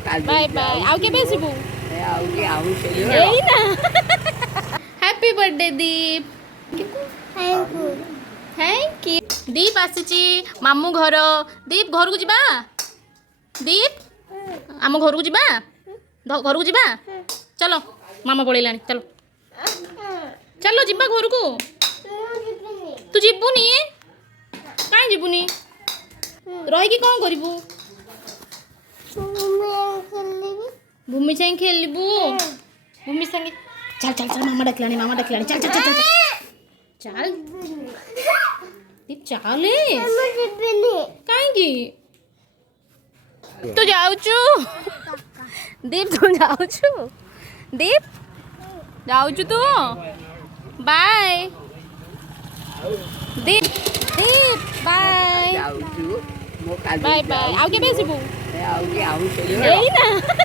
bye bye आउ के बेसिबू एई ना happy birthday Deep thank you Deep आसीची मामू घर दीप घर को जीवा दीप आम घर को जीवा घर को जीवा चलो मामा पळेलानी चलो चलो जीवा घर को तू जीवुनी काई जीवुनी रही कौन करू भूमि संगे खेलबू भूमि संगे चल चल चल मामा डकलानी चल चल चल चल चल दीप चल कहीं तू जाऊचु दीप तू जाऊचु दीप जाऊचु तू बाय दीप दीप बाय बाय बाय आउ के बेसिबू एई ना